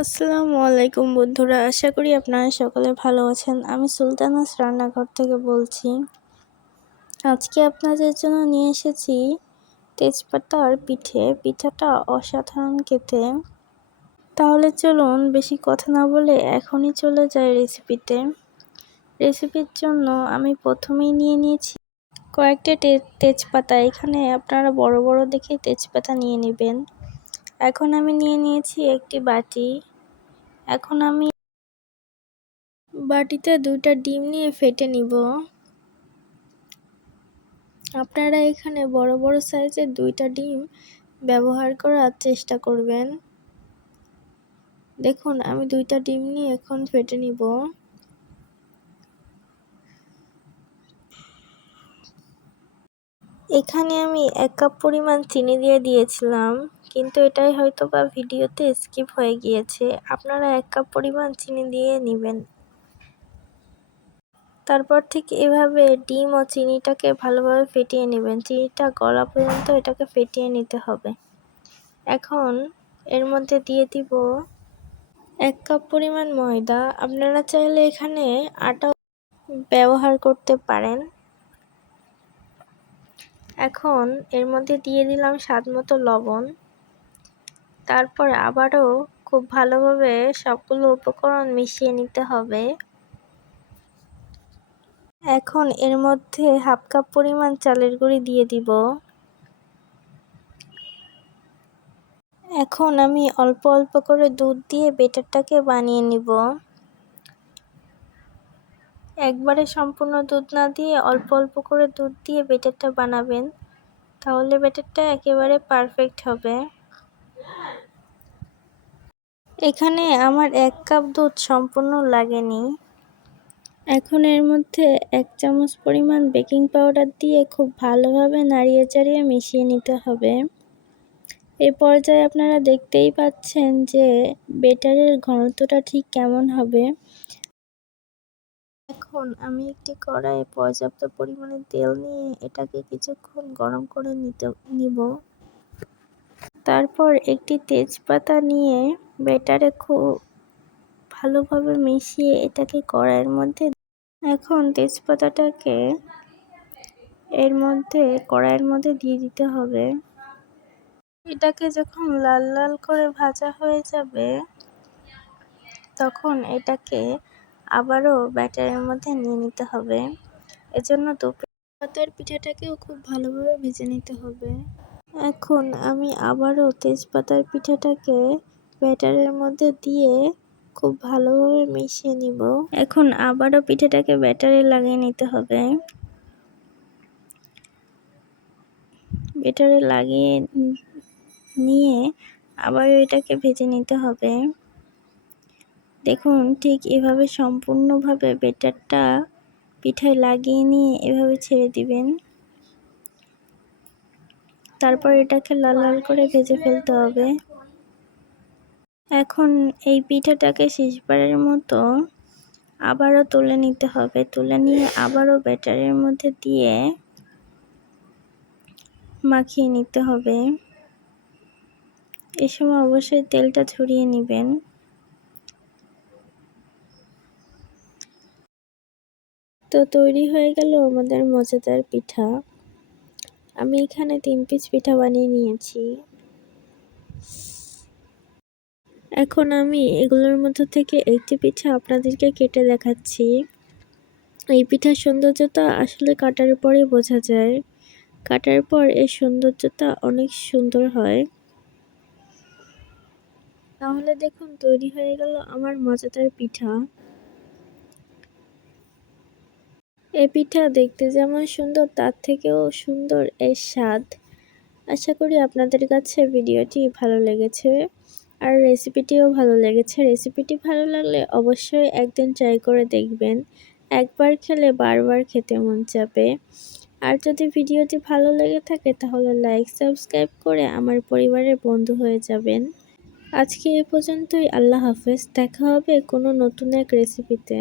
আসসালামু আলাইকুম বন্ধুরা, আশা করি আপনারা সকলে ভালো আছেন। আমি সুলতানাস রান্নাঘর থেকে বলছি। আজকে আপনাদের জন্য নিয়ে এসেছি তেজপাতার পিঠাটা অসাধারণ খেতে। তাহলে চলুন বেশি কথা না বলে এখনই চলে যাই রেসিপির জন্য আমি প্রথমেই নিয়ে নিয়েছি কয়েকটা তেজপাতা। এখানে আপনারা বড় বড় দেখে তেজপাতা নিয়ে নেবেন। এখন আমি নিয়ে নিয়েছি একটি বাটি। এখন আমি বাটিতে 2টা ডিম নিয়ে ফেটে নিব। আপনারা এখানে বড় বড় সাইজের 2টা ডিম ব্যবহার করার চেষ্টা করবেন। দেখুন আমি 2টা ডিম নিয়ে এখন ফেটে নিব। এখানে আমি 1 কাপ পরিমাণ চিনি দিয়ে দিয়েছিলাম, কিন্তু এটাই হয়তো বা ভিডিওতে স্কিপ হয়ে গিয়েছে। আপনারা 1 কাপ পরিমাণ চিনি দিয়ে নেবেন। তারপর ঠিক এভাবে ডিম ও চিনিটাকে ভালোভাবে ফেটিয়ে নেবেন। চিনিটা গলা পর্যন্ত এটাকে ফেটিয়ে নিতে হবে। এখন এর মধ্যে দিয়ে দিব 1 কাপ পরিমাণ ময়দা। আপনারা চাইলে এখানে আটাও ব্যবহার করতে পারেন। এখন এর মধ্যে দিয়ে দিলাম স্বাদমতো লবণ। তারপর আবারও খুব ভালোভাবে সবগুলো উপকরণ মিশিয়ে নিতে হবে। এখন এর মধ্যে 1/2 কাপ পরিমাণ চালের গুঁড়ি দিয়ে দিব। এখন আমি অল্প অল্প করে দুধ দিয়ে ব্যাটারটাকে বানিয়ে নিব। একবারে সম্পূর্ণ দুধ না দিয়ে অল্প অল্প করে দুধ দিয়ে ব্যাটারটা বানাবেন, তাহলে ব্যাটারটা একেবারে পারফেক্ট হবে। এখানে আমার 1 কাপ দুধ সম্পূর্ণ লাগেনি। এখন এর মধ্যে 1 চামচ পরিমাণ বেকিং পাউডার দিয়ে খুব ভালোভাবে নাড়িয়ে চাড়িয়ে মিশিয়ে নিতে হবে। এই পর্যায়ে আপনারা দেখতেই পাচ্ছেন যে ব্যাটারের ঘনত্বটা ঠিক কেমন হবে। এখন আমি একটি কড়াইয়ে পর্যাপ্ত পরিমাণে তেল নিয়ে এটাকে কিছুক্ষণ গরম করে নিব। তারপর একটি তেজপাতা নিয়ে ব্যাটারে খুব ভালোভাবে মিশিয়ে এটাকে কড়াইয়ের মধ্যে এখন তেজপাতাটাকে কড়াইয়ের মধ্যে দিয়ে দিতে হবে। এটাকে যখন লাল লাল করে ভাজা হয়ে যাবে, তখন এটাকে আবারও ব্যাটারের মধ্যে নিয়ে নিতে হবে। এজন্য তেজপাতার পিঠাটাকেও খুব ভালোভাবে ভেজে নিতে হবে। এখন আমি আবারও তেজপাতার পিঠাটাকে ব্যাটারের মধ্যে দিয়ে খুব ভালোভাবে মিশিয়ে নিব। এখন আবারও পিঠাটাকে ব্যাটারে লাগিয়ে নিতে হবে। ব্যাটারে লাগিয়ে নিয়ে আবারও এটাকে ভেজে নিতে হবে। দেখুন ঠিক এভাবে সম্পূর্ণভাবে ব্যাটারটা পিঠায় লাগিয়ে নিয়ে এভাবে ছেড়ে দিবেন। তারপর এটাকে লাল লাল করে ভেজে ফেলতে হবে। এখন এই পিঠাটাকে শেষবারের মতো আবারও তুলে নিতে হবে। তুলে নিয়ে আবারও ব্যাটারের মধ্যে দিয়ে মাখিয়ে নিতে হবে। এ সময় অবশ্যই তেলটা ঝরিয়ে নেবেন। তো তৈরি হয়ে গেল আমাদের মজাদার পিঠা। আমি এখানে 3 পিস পিঠা বানিয়ে নিয়েছি। এখন আমি এগুলোর মধ্য থেকে একটি পিঠা আপনাদেরকে কেটে দেখাচ্ছি। এই পিঠার সৌন্দর্যটা আসলে কাটার পরেই বোঝা যায়। কাটার পর এর সৌন্দর্যটা অনেক সুন্দর হয়। তাহলে দেখুন তৈরি হয়ে গেল আমার মজাদার পিঠা। এই পিঠা দেখতে যেমন সুন্দর, তার থেকেও সুন্দর এর স্বাদ। আশা করি আপনাদের কাছে ভিডিওটি ভালো লেগেছে আর রেসিপিটিও ভালো লেগেছে। রেসিপিটি ভালো লাগলে অবশ্যই একদিন ট্রাই করে দেখবেন। একবার খেলে বারবার খেতে মন চাবে। আর যদি ভিডিওটি ভালো লেগে থাকে তাহলে লাইক সাবস্ক্রাইব করে আমার পরিবারের বন্ধু হয়ে যাবেন। আজকে এ পর্যন্তই। আল্লাহ হাফেজ। দেখা হবে কোনো নতুন এক রেসিপিতে।